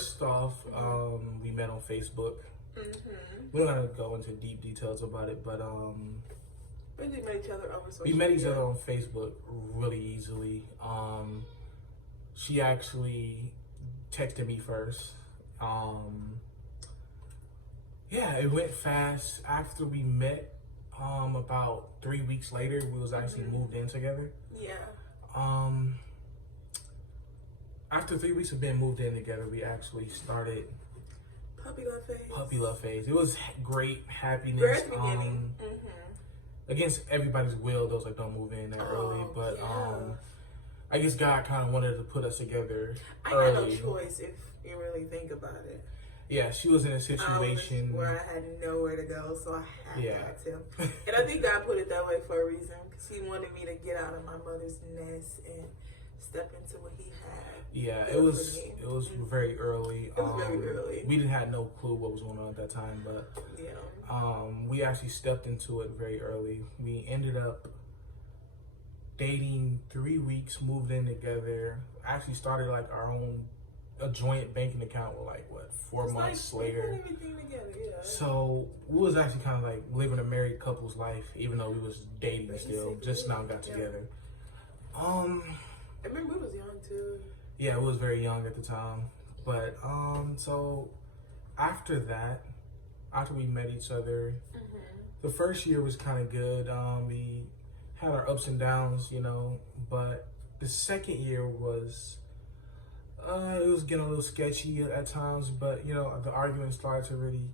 first off, we met on Facebook. We don't have to go into deep details about it, but we met each other over social we met each media. other on Facebook really easily. She actually texted me first. Yeah, it went fast. After we met, about 3 weeks later, we was actually moved in together. Yeah. After 3 weeks of being moved in together, we actually started Puppy love phase. puppy love phase. It was great happiness. Very at the beginning. Against everybody's will, those like don't move in that early, but I guess God kind of wanted to put us together early. I had no choice if you really think about it. Yeah, she was in a situation where I had nowhere to go, so I had to. And I think God put it that way for a reason, because He wanted me to get out of my mother's nest and step into what He had. Yeah, it was very early. It was very early. We didn't have no clue what was going on at that time, but we actually stepped into it very early. We ended up dating 3 weeks, moved in together. Actually started like a joint banking account with like 4 months later. Everything together, yeah. So we was actually kind of like living a married couple's life, even though we was dating still. Just now got together. I remember we was young too. Yeah, I was very young at the time. But so after that, after we met each other, the first year was kind of good. We had our ups and downs, but the second year was it was getting a little sketchy at times, but the arguments started to really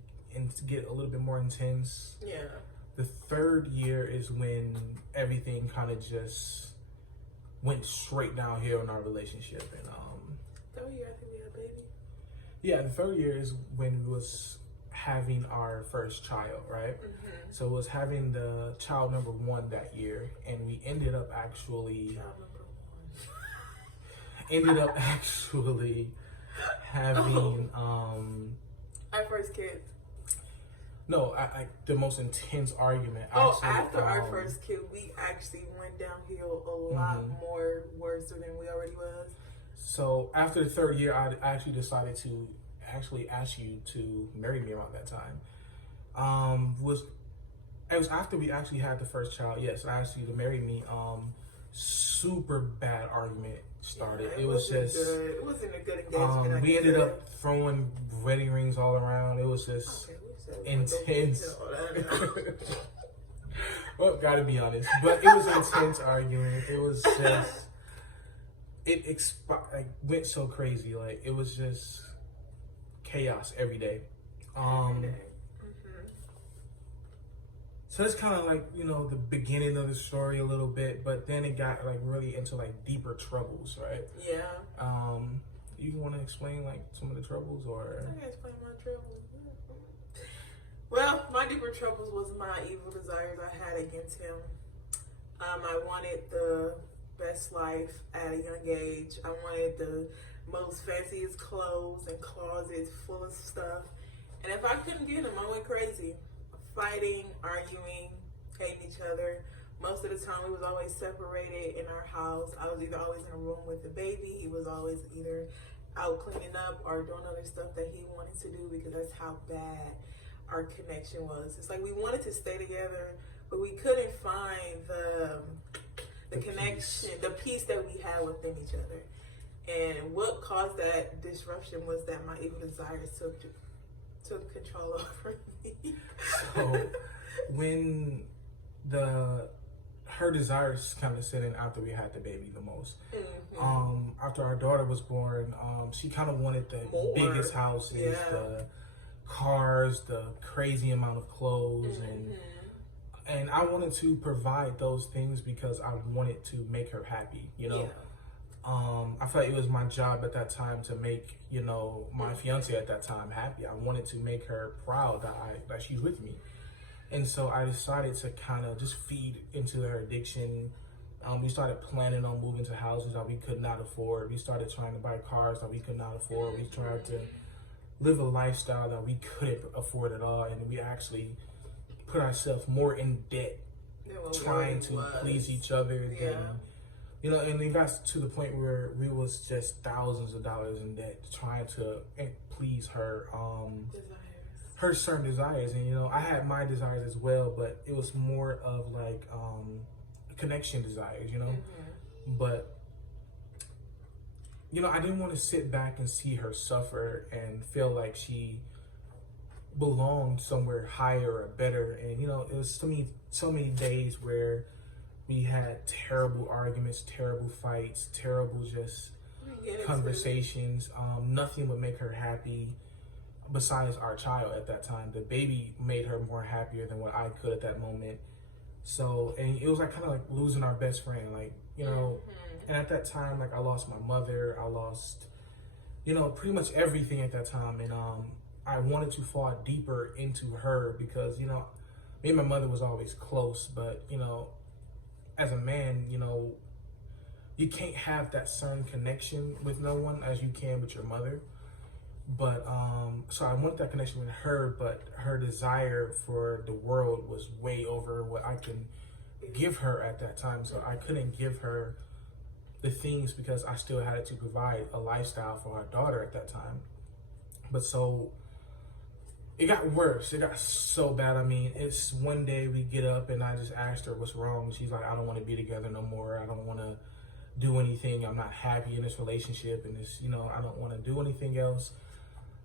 get a little bit more intense. Yeah. The third year is when everything kind of just went straight downhill in our relationship, and third year, I think we had a baby. yeah, the third year is when we was having our first child, right? So it was having the child number 1 that year, and we ended up actually Child number 1. having Our first kid. no, the most intense argument. After our first kid, we actually went downhill a lot more worse than we already was. So after the third year, I actually decided to actually ask you to marry me around that time. It was after we actually had the first child. Yes, I asked you to marry me. Super bad argument started. Yeah, it was just good. It wasn't a good engagement. we ended up throwing wedding rings all around. It was just intense. Well, gotta be honest, but it was an intense argument. It was just went so crazy. Like it was just chaos every day. So that's kind of like, the beginning of the story a little bit, but then it got like really into like deeper troubles, right? Yeah. You want to explain like some of the troubles, or? I can explain my troubles. Well, my deeper troubles was my evil desires I had against him. I wanted the best life at a young age. I wanted the most fanciest clothes and closets full of stuff. And if I couldn't get him, I went crazy. Fighting, arguing, hating each other. Most of the time we was always separated in our house. I was either always in a room with the baby. He was always either out cleaning up or doing other stuff that he wanted to do, because that's how bad our connection was. It's like we wanted to stay together, but we couldn't find the connection, the peace that we had within each other. And what caused that disruption was that my evil desires took control over me. So when her desires kind of set in after we had the baby the most. After our daughter was born, she kind of wanted the biggest houses, the cars, the crazy amount of clothes, and I wanted to provide those things because I wanted to make her happy, I felt like it was my job at that time to make, my fiance at that time happy. I wanted to make her proud that she's with me. And so I decided to kind of just feed into her addiction. We started planning on moving to houses that we could not afford. We started trying to buy cars that we could not afford. We tried to live a lifestyle that we couldn't afford at all. And we actually put ourselves more in debt trying to please each other than You know, and it got to the point where we was just thousands of dollars in debt trying to please her her certain desires. And you know, I had my desires as well, but it was more of like connection desires, you know. But you know, I didn't want to sit back and see her suffer and feel like she belonged somewhere higher or better. And you know, it was so many days where we had terrible arguments, terrible fights, terrible just conversations. Nothing would make her happy besides our child at that time. The baby made her more happier than what I could at that moment. So, and it was like kind of like losing our best friend, like, you know. And at that time, like, I lost my mother, I lost, you know, pretty much everything at that time. And I wanted to fall deeper into her because, you know, me and my mother was always close, but, you know, as a man, you know, you can't have that certain connection with no one as you can with your mother. But so I wanted that connection with her, but her desire for the world was way over what I can give her at that time. So I couldn't give her the things because I still had to provide a lifestyle for our daughter at that time. But so it got worse. It got so bad. I mean, it's one day we get up and I just asked her what's wrong. She's like, I don't want to be together no more. I don't want to do anything. I'm not happy in this relationship, and this, you know, I don't want to do anything else.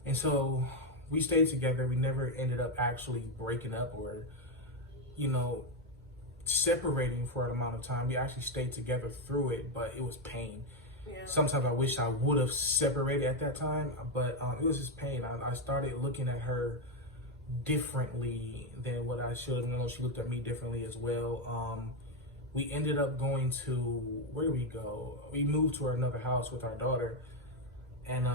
And so we stayed together. We never ended up actually breaking up or, you know, separating for an amount of time. We actually stayed together through it, but it was pain. Yeah. Sometimes I wish I would have separated at that time, but it was just pain. I started looking at her differently than what I should. And I know she looked at me differently as well. We ended up going to, where did we go? We moved to another house with our daughter. And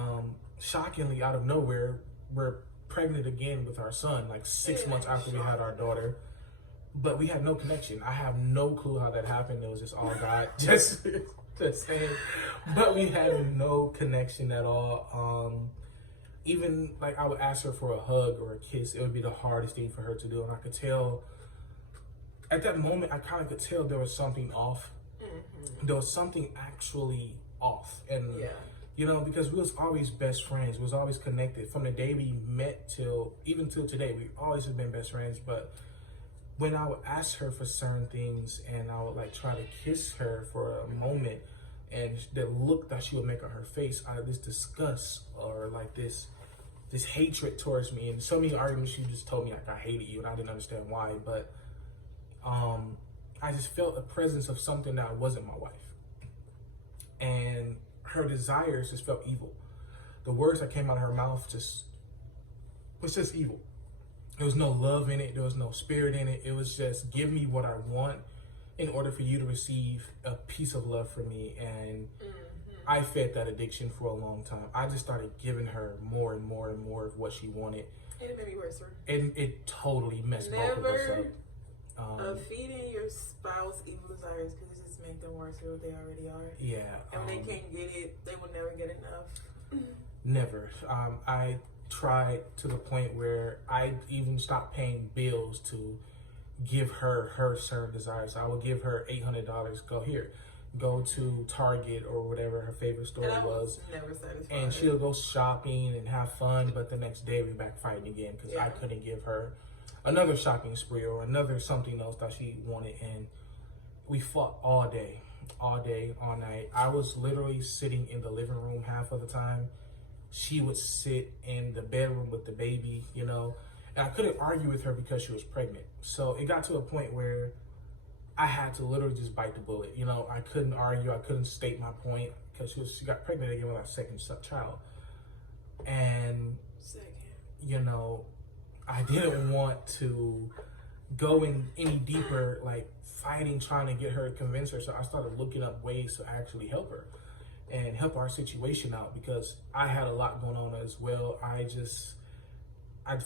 shockingly, out of nowhere, we're pregnant again with our son, like 6 months after we had our daughter. But we had no connection. I have no clue how that happened. It was just all God, just saying. But we had no connection at all. Even like I would ask her for a hug or a kiss, it would be the hardest thing for her to do. And I could tell, at that moment, I kind of could tell there was something off. There was something actually off. And you know, because we was always best friends. We was always connected. From the day we met till today, we always have been best friends. But when I would ask her for certain things and I would like try to kiss her for a moment, and the look that she would make on her face, this disgust or like this hatred towards me. And so many arguments she just told me like I hated you and I didn't understand why. But I just felt a presence of something that wasn't my wife. And her desires just felt evil. The words that came out of her mouth was just evil. There was no love in it. There was no spirit in it. It was just, give me what I want in order for you to receive a piece of love from me. And I fed that addiction for a long time. I just started giving her more and more and more of what she wanted. And it made me worse. And it totally messed both of us up. Feeding your spouse evil desires, because it just make them worse than what they already are. Yeah. And when they can't get it, they will never get enough. Never. I tried to the point where I even stopped paying bills to give her certain desires. I would give her $800. Go to Target or whatever her favorite store was. Never satisfied. And she'll go shopping and have fun, but the next day we're back fighting again because I couldn't give her another shopping spree or another something else that she wanted. And we fought all day, all night. I was literally sitting in the living room half of the time. She would sit in the bedroom with the baby, you know, and I couldn't argue with her because she was pregnant. So it got to a point where I had to literally just bite the bullet. You know, I couldn't argue. I couldn't state my point because she got pregnant again with our second child. And, you know, I didn't want to go in any deeper, like fighting, trying to get her to convince her. So I started looking up ways to actually help her and help our situation out because I had a lot going on as well. I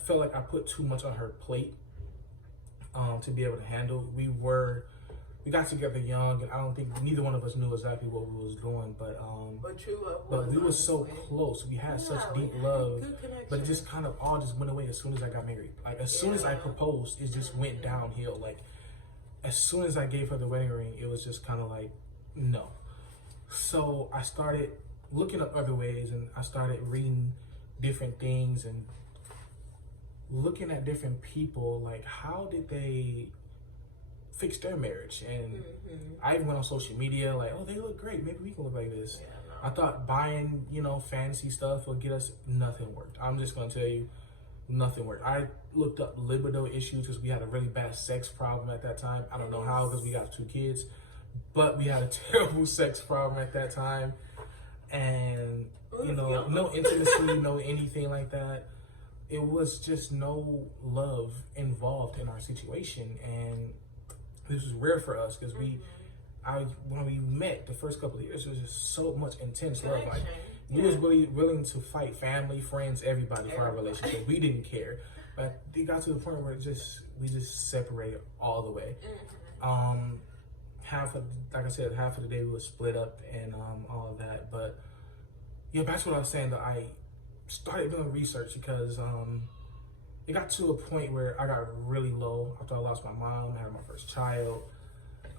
felt like I put too much on her plate to be able to handle. We got together young, and I don't think neither one of us knew exactly what we was doing, but we were so close. We had such deep love, but it just kind of all just went away as soon as I got married. Like as soon as I proposed, it just went downhill. Like as soon as I gave her the wedding ring, it was just kind of like, no. So I started looking up other ways, and I started reading different things and looking at different people, like how did they fix their marriage. And I even went on social media like, oh, they look great, maybe we can look like this. I thought buying, fancy stuff would get us. Nothing worked. I'm just gonna tell you, nothing worked. I looked up libido issues because we had a really bad sex problem at that time. I don't know how, because we got 2 kids, but we had a terrible sex problem at that time. And no intimacy, no anything like that. It was just no love involved in our situation, and this was rare for us because when we met the first couple of years, it was just so much intense love. Like we was really willing to fight family, friends, everybody for our relationship. We didn't care, but it got to the point where we just separated all the way. Half of the day we were split up and all of that. But yeah, back to what I was saying, though, I started doing research because it got to a point where I got really low after I lost my mom, I had my first child.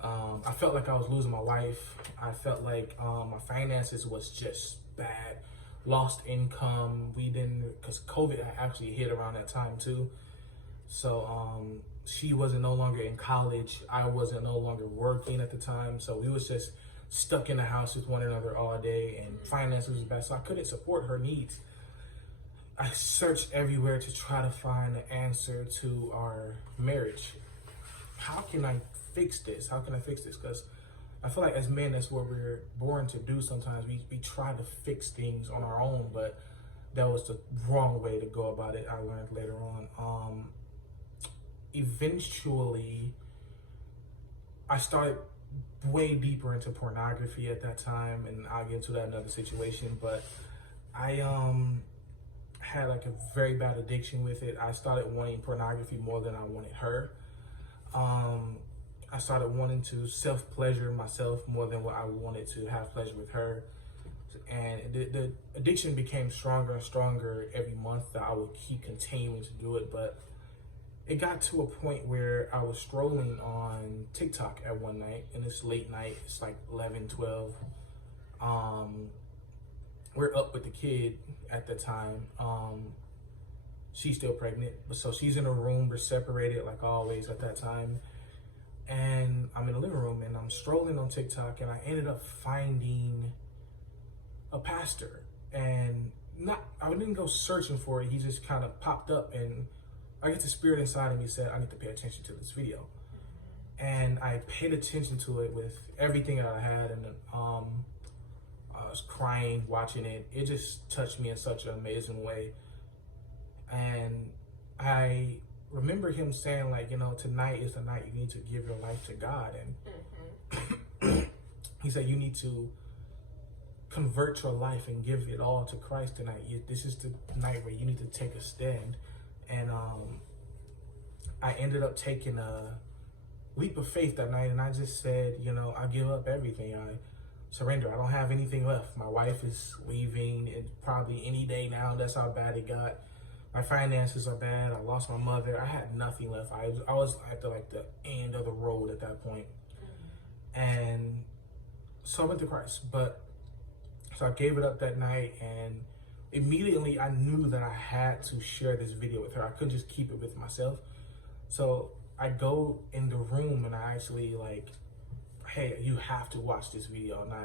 I felt like I was losing my life. I felt like my finances was just bad. Lost income. Because COVID had actually hit around that time too. So she wasn't no longer in college. I wasn't no longer working at the time. So we was just stuck in the house with one another all day, and finances was bad. So I couldn't support her needs. I searched everywhere to try to find an answer to our marriage. How can I fix this? Because I feel like as men, that's what we're born to do sometimes. We try to fix things on our own, but that was the wrong way to go about it, I learned later on. Eventually, I started way deeper into pornography at that time, and I'll get into that in another situation, but I had like a very bad addiction with it. I started wanting pornography more than I wanted her. I started wanting to self-pleasure myself more than what I wanted to have pleasure with her. And the addiction became stronger and stronger every month that I would keep continuing to do it. But it got to a point where I was scrolling on TikTok at one night, and it's late night, it's like 11, 12. We're up with the kid at the time. She's still pregnant, but so she's in a room, we're separated like always at that time. And I'm in the living room and I'm strolling on TikTok, and I ended up finding a pastor. And I didn't go searching for it, he just kind of popped up, and I guess the spirit inside of me said, I need to pay attention to this video. And I paid attention to it with everything that I had, and I was crying watching it. It just touched me in such an amazing way. And I remember him saying, like, tonight is the night you need to give your life to God. And he said, you need to convert your life and give it all to Christ tonight. This is the night where you need to take a stand. And I ended up taking a leap of faith that night, and I just said, I give up everything. I surrender. I don't have anything left. My wife is leaving, and probably any day now. That's how bad it got. My finances are bad. I lost my mother. I had nothing left. I was at the end of the road at that point. And so I went to Christ. So I gave it up that night, and immediately I knew that I had to share this video with her. I couldn't just keep it with myself. So I go in the room and I actually hey, you have to watch this video. And I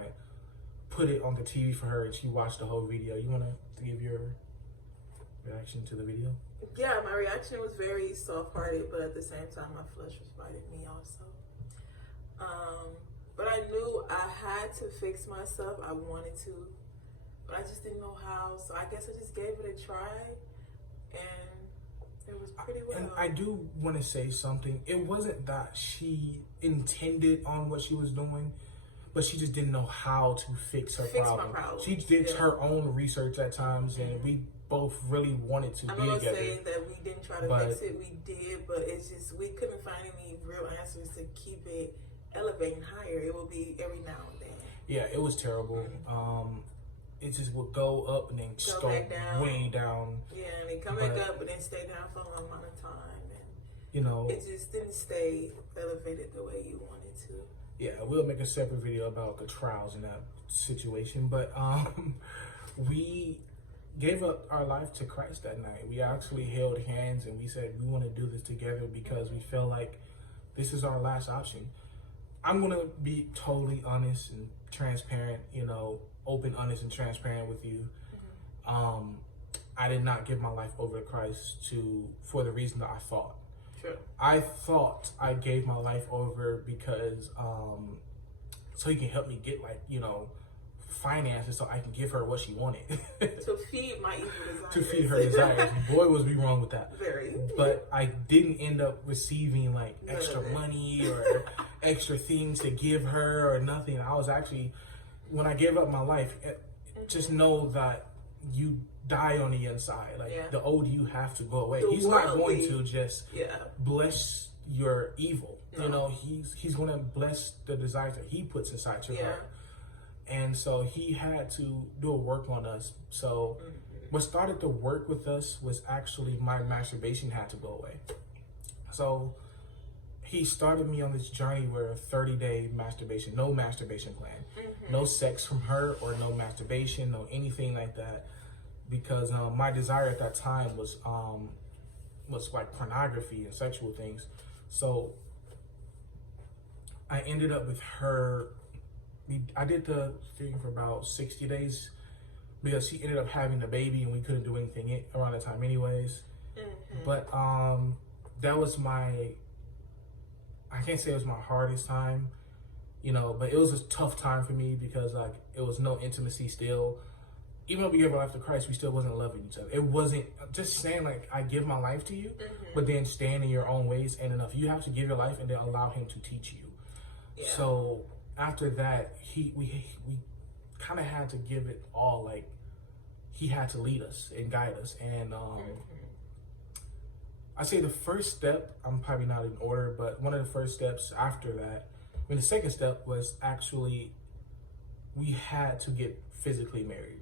put it on the TV for her, and she watched the whole video. You want to give your reaction to the video? Yeah, my reaction was very soft-hearted, but at the same time, my flesh was fighting me also. But I knew I had to fix myself. I wanted to, but I just didn't know how. So I guess I just gave it a try, and it was pretty well. And I do want to say something. It wasn't that she intended on what she was doing, but she just didn't know how to fix her problem. My problem. She did her own research at times, and we both really wanted to be together. I'm not saying that we didn't try to fix it. We did, but it's just we couldn't find any real answers to keep it elevating higher. It would be every now and then. Yeah, it was terrible. It just would go up and then go down. Way down. Yeah, and then come back up, but then stay down for a long amount of time. And it just didn't stay elevated the way you wanted to. Yeah, we'll make a separate video about the trials in that situation. But we gave up our life to Christ that night. We actually held hands and we said we want to do this together because we felt like this is our last option. I'm going to be totally honest and transparent, you know, open, honest, and transparent with you. I did not give my life over to Christ for the reason that I thought. Sure. I thought I gave my life over because so he can help me get, like, you know, finances so I can give her what she wanted. To feed my evil desires. To feed her desires. Boy, was we wrong with that. Very. But I didn't end up receiving like extra money or extra things to give her or nothing. I was actually, when I gave up my life, just know that you die on the inside. Like the old you have to go away. He's not going to just bless your evil. No. You know, he's going to bless the desires that he puts inside your heart. And so he had to do a work on us. So what started to work with us was actually my masturbation had to go away. So he started me on this journey where a 30-day masturbation, no masturbation plan, no sex from her or no masturbation, no anything like that. Because my desire at that time was like pornography and sexual things. So I ended up with her. I did the thing for about 60 days because she ended up having a baby and we couldn't do anything around that time anyways. But that was I can't say it was my hardest time, you know, but it was a tough time for me because like it was no intimacy still. Even though we gave our life to Christ, we still wasn't loving each other. It wasn't just saying like, I give my life to you, but then stand in your own ways ain't enough. You have to give your life and then allow him to teach you. Yeah. So after that, we kind of had to give it all. Like he had to lead us and guide us. And I say the first step, I'm probably not in order, but one of the first steps after that, the second step was actually we had to get physically married.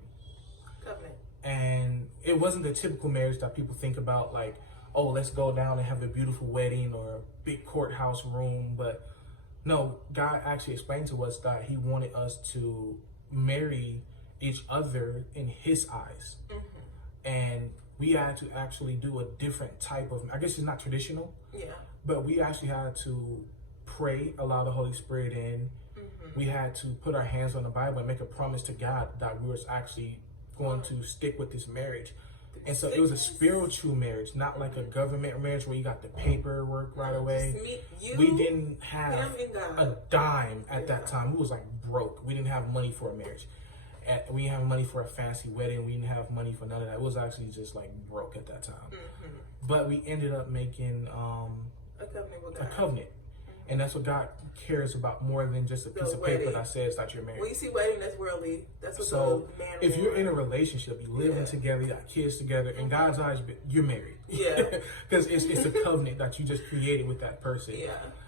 Covenant. And it wasn't the typical marriage that people think about, like, oh, let's go down and have a beautiful wedding or a big courthouse room. But no, God actually explained to us that he wanted us to marry each other in his eyes. And we had to actually do a different type of, I guess it's not traditional, but we actually had to pray, allow the Holy Spirit in. We had to put our hands on the Bible and make a promise to God that we was actually going to stick with this marriage. And so it was a spiritual marriage, not like a government marriage where you got the paperwork right away. We didn't have a dime at that time. We was like broke. We didn't have money for a marriage. We didn't have money for a fancy wedding. We didn't have money for none of that. It was actually just like broke at that time. But we ended up making a covenant. And that's what God cares about more than just a piece of paper that says that you're married. When you see wedding, that's worldly. That's what so the man if you're in a relationship, you living together, you got kids together, in God's eyes, you're married. Because it's a covenant that you just created with that person.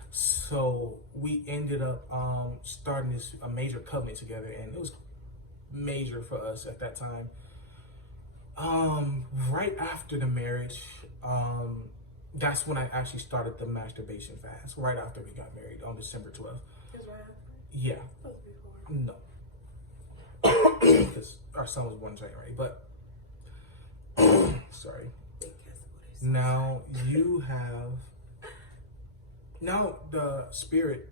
So we ended up starting a major covenant together, and it was major for us at that time. Right after the marriage, that's when I actually started the masturbation fast, right after we got married on December 12th. Yeah. No. Because our son was born in January, but sorry. Now you have the Spirit.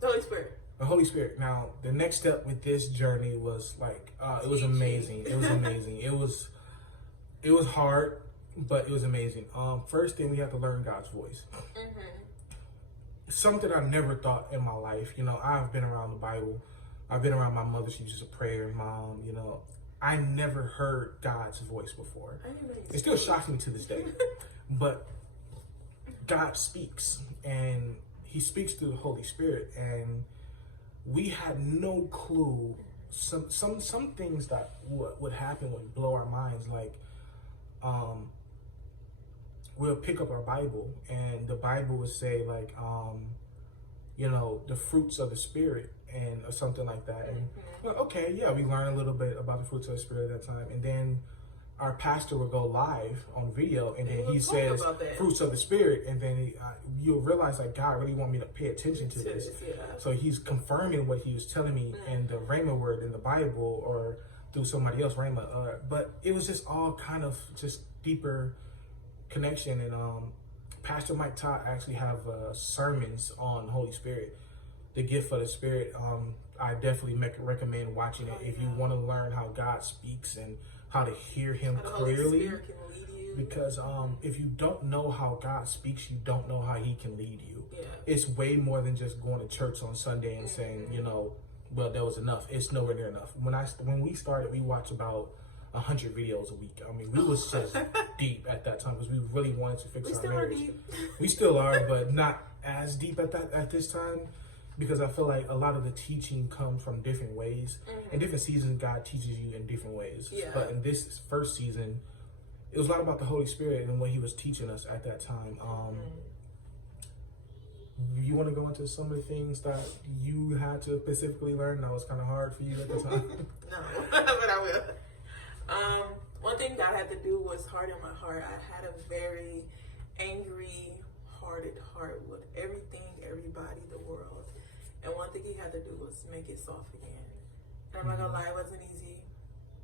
The Holy Spirit. The Holy Spirit. Now the next step with this journey was like it was amazing. It was amazing. It was hard. But it was amazing. First thing, we have to learn God's voice. Something I never thought in my life. You know, I've been around the Bible. I've been around my mother. She was just a prayer mom. You know, I never heard God's voice before. It still shocks me to this day. But God speaks, and he speaks through the Holy Spirit. And we had no clue. Some things that would happen would blow our minds. Like, we'll pick up our Bible and the Bible would say like, you know, the fruits of the Spirit or something like that. And well, okay, yeah, we learned a little bit about the fruits of the Spirit at that time. And then our pastor would go live on video, and then he talk says about that. fruits of the spirit, and then you'll realize like God really want me to pay attention to this. Yeah. So he's confirming what he was telling me in the Rhema word in the Bible or through somebody else, Rhema. But it was just all kind of just deeper connection. And Pastor Mike Todd actually have sermons on Holy Spirit, the gift of the Spirit. I definitely recommend watching it if you want to learn how God speaks and how to hear him clearly. Because if you don't know how God speaks, you don't know how he can lead you. Yeah. It's way more than just going to church on Sunday and saying, you know, well, that was enough. It's nowhere near enough. When we started, we watched about 100 videos a week. I mean, we was just deep at that time because we really wanted to fix our marriage. We still are, but not as deep at this time, because I feel like a lot of the teaching comes from different ways. In different seasons, God teaches you in different ways. Yeah. But in this first season, it was a lot about the Holy Spirit and what he was teaching us at that time. You want to go into some of the things that you had to specifically learn that was kind of hard for you at the time? No, but I will. One thing that I had to do was harden my heart. I had a very angry, hearted heart with everything, everybody, the world. And one thing he had to do was make it soft again. And I'm not gonna lie, it wasn't easy,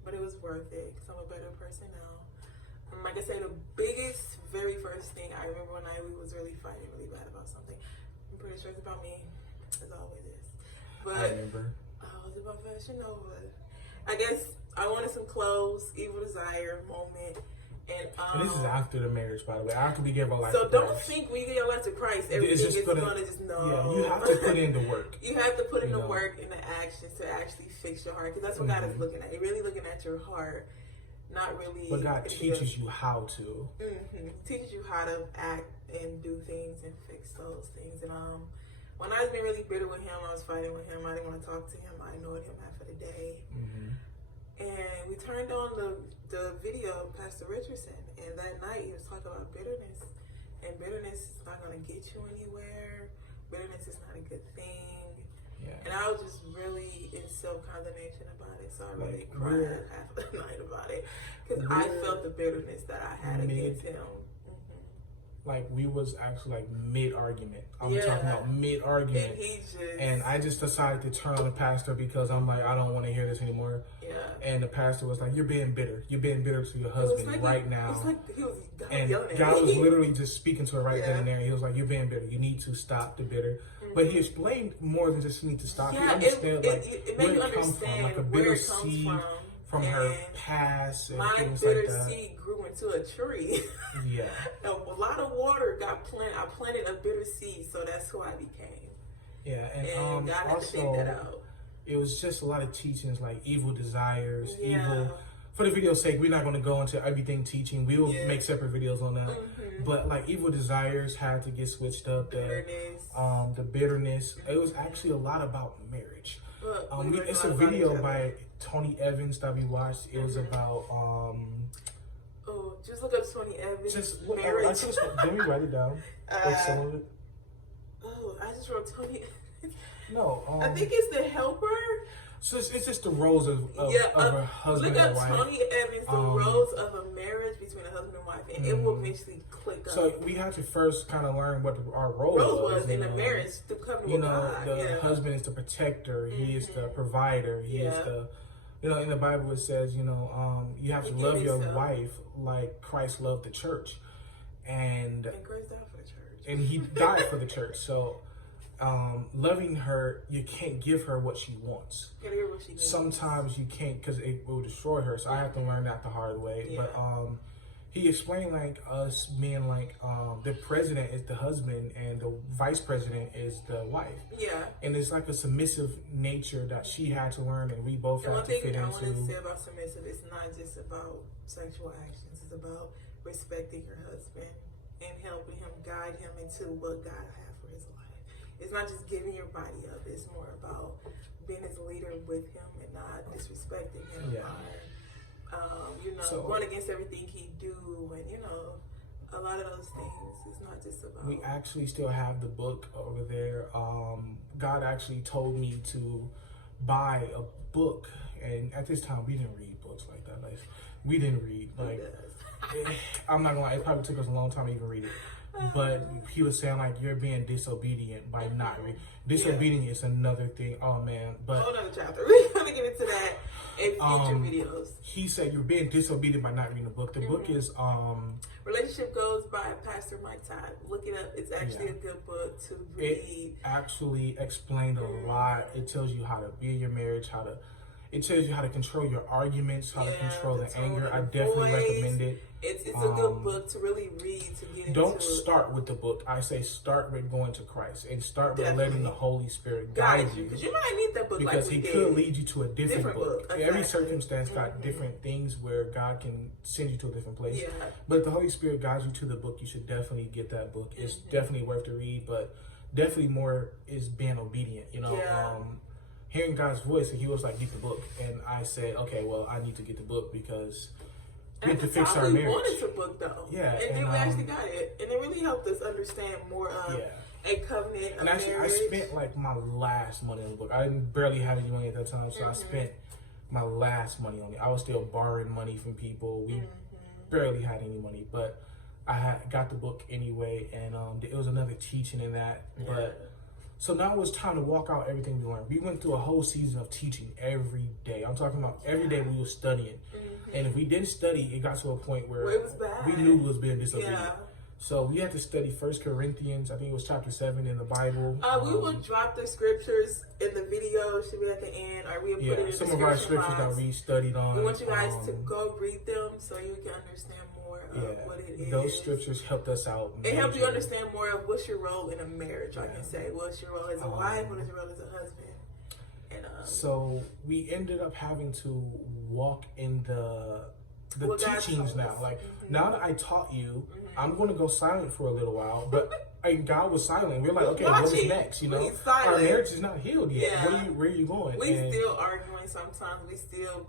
but it was worth it because I'm a better person now. Like I said, the biggest, very first thing I remember when we was really fighting really bad about something. I'm pretty sure it's about me, as always is. But I remember. Oh, it was about Fashion Nova. I guess I wanted some clothes, Evil Desire moment. And this is after the marriage, by the way. After we gave our life so to Christ. don't think we give your life to Christ, everything is going to just know. Yeah, you have to put in the work. You have to put in the work and the actions to actually fix your heart, because that's what God is looking at. He's really looking at your heart, not really. But God teaches you how to. Teaches you how to act and do things and fix those things. And when I was being really bitter with him, I was fighting with him. I didn't want to talk to him. I ignored him half of the day. And we turned on the video of Pastor Richardson, and that night he was talking about bitterness. And bitterness is not going to get you anywhere. Bitterness is not a good thing. Yeah. And I was just really in self-condemnation about it. So I really cried half of the night about it. Because I felt the bitterness that I had against him. Like, we was actually like mid-argument. I'm talking about mid-argument. And I just decided to turn on the pastor because I'm like, I don't want to hear this anymore. Yeah. And the pastor was like, you're being bitter. You're being bitter to your husband right now. It's like he was yelling at God was literally just speaking to her right then and there. He was like, you're being bitter. You need to stop the bitter. But he explained more than just you need to stop. Yeah, it made you understand like a bitter seed from her past. And my things bitter like that. seed grew into a tree. Yeah. A lot of water got planted. I planted a bitter seed, so that's who I became. Yeah, and God had to take that out. It was just a lot of teachings like evil desires, evil. For the video's sake, we're not going to go into everything teaching. We will make separate videos on that. But like evil desires had to get switched up. The bitterness. It was actually a lot about marriage. It's a video by Tony Evans that we watched. It was about just look up Tony Evans. Marriage. Let me write it down. Like some of it. I just wrote Tony. No, I think it's The Helper. So it's just the roles of a husband and wife. Look up Tony Evans, the roles of a marriage between a husband and wife, and it will eventually click up. So we have to first kind of learn what our role was in the marriage to come to God. The husband is the protector. He is the provider. He is the, in the Bible it says, you have to love your wife like Christ loved the church, and Christ died for the church, and he died for the church. So. Loving her, you can't give her what she wants. Sometimes you can't because it will destroy her. So I have to learn that the hard way. Yeah. But he explained like us being like the president is the husband and the vice president is the wife. Yeah. And it's like a submissive nature that she had to learn and we both had to fit into. One thing I want to say about submissive, it's not just about sexual actions. It's about respecting your husband and helping him, guide him into what God has for his life. It's not just giving your body up. It's more about being his leader with him and not disrespecting him. Yeah. Going against everything he do, and a lot of those things. It's not just about. We actually still have the book over there. God actually told me to buy a book, and at this time we didn't read books. books like that. Like, we didn't read. Like, I'm not gonna lie, it probably took us a long time to even read it. But he was saying, like, you're being disobedient by not reading. Disobedient is another thing. Oh, man. But whole other chapter. We're going to get into that in future videos. He said you're being disobedient by not reading the book. The book is... Relationship Goals by Pastor Mike Todd. Look it up. It's actually a good book to read. It actually explained a lot. It tells you how to be in your marriage, it tells you how to control your arguments, how to control the anger. I definitely recommend it. It's a good book to really read, to get into. Don't start with the book. I say start with going to Christ and start with letting the Holy Spirit guide you. Because you might need that book. Because he could lead you to a different book. Exactly. Every circumstance got different things where God can send you to a different place. Yeah. But if the Holy Spirit guides you to the book, you should definitely get that book. It's definitely worth to read, but definitely more is being obedient, you know. Hearing God's voice, and he was like, get the book. And I said, okay, well, I need to get the book because we have to fix our marriage. We wanted the book, though. Yeah. And then we actually got it. And it really helped us understand more of a covenant, and actually, marriage. I spent like my last money on the book. I barely had any money at that time, so I spent my last money on it. I was still borrowing money from people. We barely had any money, but I got the book anyway, and it was another teaching in that. But so now it was time to walk out everything we learned. We went through a whole season of teaching every day. I'm talking about every day we were studying. And if we didn't study, it got to a point where it was bad. We knew we was being disobedient. So we had to study 1 Corinthians, I think it was chapter 7 in the Bible. We will drop the scriptures in the video, should be at the end, or we will put it in the some of our scriptures box. that we studied on. We want you guys to go read them so you can understand more of what it is. Those scriptures helped us out. It helped you understand more of what's your role in a marriage, I can say. What's your role as a wife, what is your role as a husband? And so we ended up having to walk in the teachings now. Like, now that I taught you, I'm going to go silent for a little while, but God was silent. We're like, okay, what is next? You know, our marriage is not healed yet. Where are you going? We still arguing sometimes. We still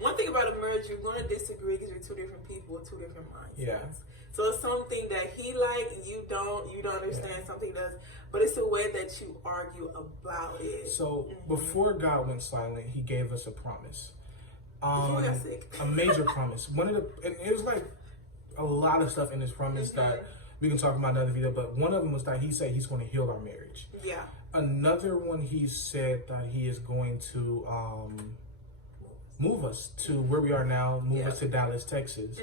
One thing about a marriage, you're going to disagree because you're two different people with two different mindsets. So it's something that he like, you don't understand, something does, but it's the way that you argue about it. So before God went silent, he gave us a promise. Before we got sick. A major promise. And it was like a lot of stuff in this promise that we can talk about in another video, but one of them was that he said he's going to heal our marriage. Yeah. Another one, he said that he is going to move us to where we are now, move us to Dallas, Texas.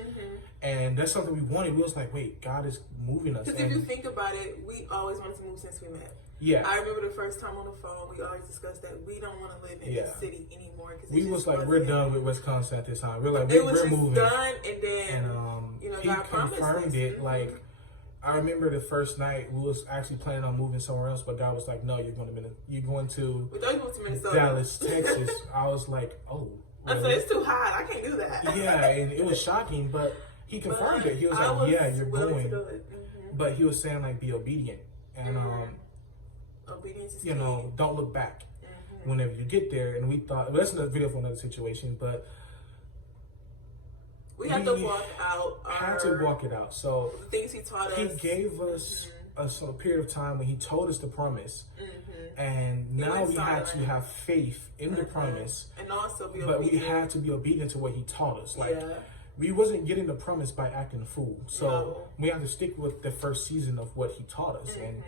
And that's something we wanted. We was like, wait, God is moving us. Because if you think about it, we always wanted to move since we met. Yeah. I remember the first time on the phone, we always discussed that we don't want to live in this city anymore. We was like, we're done with Wisconsin at this time. We're like, we're moving. Done, and then, he God confirmed it. Like, I remember the first night we was actually planning on moving somewhere else, but God was like, no, you're going to Minnesota. Dallas, Texas. I was like, oh. Really? So it's too hot. I can't do that. Yeah, and it was shocking, but he confirmed it. He was like, yeah, you're going. But he was saying, like, be obedient. And, obedience is don't look back whenever you get there. And we thought, well, that's another video for another situation, but we had to walk out. Had to walk it out. So the things he taught us. He gave us a period of time when he told us the promise. And now we had to have faith in the promise. And also be obedient. But we had to be obedient to what he taught us. Like, we wasn't getting the promise by acting a fool. So we had to stick with the first season of what he taught us. And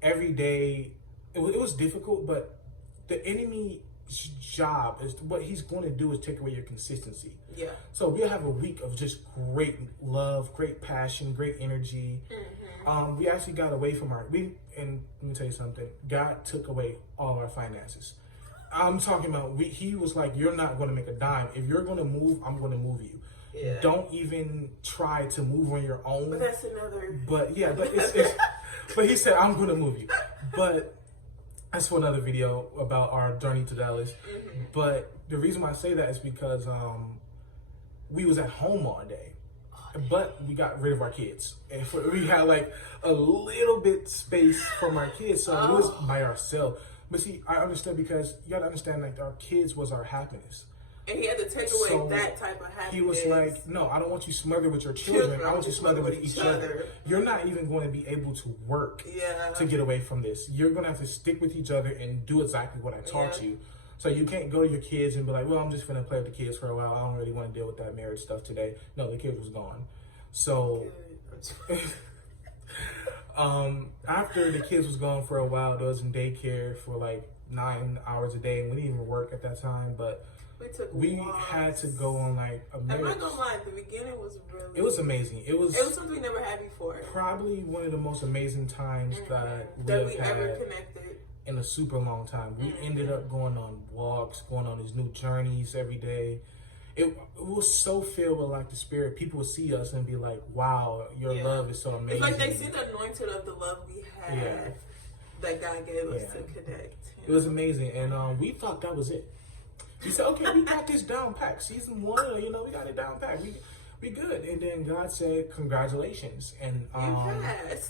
every day, it was difficult, but the enemy's job is what he's going to do is take away your consistency. Yeah. So we'll have a week of just great love, great passion, great energy. We actually got away from and let me tell you something. God took away all our finances. I'm talking about, he was like, you're not going to make a dime. If you're going to move, I'm going to move you. Yeah. Don't even try to move on your own. But that's another. But yeah, but but he said, I'm going to move you. But that's for another video about our journey to Dallas. But the reason why I say that is because we was at home all day. But we got rid of our kids. And we had like a little bit space from our kids. So it was by ourselves. But see, I understand because you got to understand, like, our kids was our happiness. And he had to take away that type of happiness. He was like, no, I don't want you smothered with your children. I want you smothered with each other. You're not even going to be able to work to get away from this. You're going to have to stick with each other and do exactly what I taught you. So you can't go to your kids and be like, well, I'm just gonna play with the kids for a while. I don't really want to deal with that marriage stuff today. No, the kid was gone. So after the kids was gone for a while, I was in daycare for like 9 hours a day, and we didn't even work at that time, but we had to go on like a marriage. I'm not gonna lie, the beginning was really... It was amazing. It was something we never had before. Probably one of the most amazing times that we ever connected in a super long time. We ended up going on walks, going on these new journeys every day. It was so filled with like the Spirit. People would see us and be like, wow, your love is so amazing. It's like they see the anointing of the love we had that God gave us to connect. It was amazing. And we thought that was it. We said, okay, we got this down pat. Season 1, we got it down pat. We good. And then God said, congratulations. And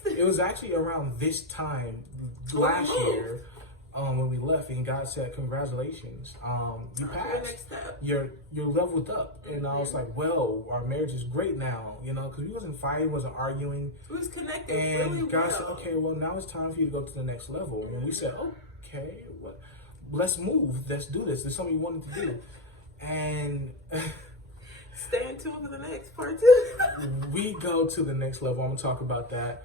it was actually around this time last year when we left, and God said, congratulations. You passed. You're leveled up. And I was like, well, our marriage is great now, because we wasn't fighting, wasn't arguing. We was connected. And really God said, okay, well, now it's time for you to go to the next level. And we said, okay, what? Let's move. Let's do this. There's something we wanted to do. And stay tuned for the next part 2. We go to the next level. I'm going to talk about that.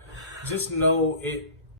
Just know it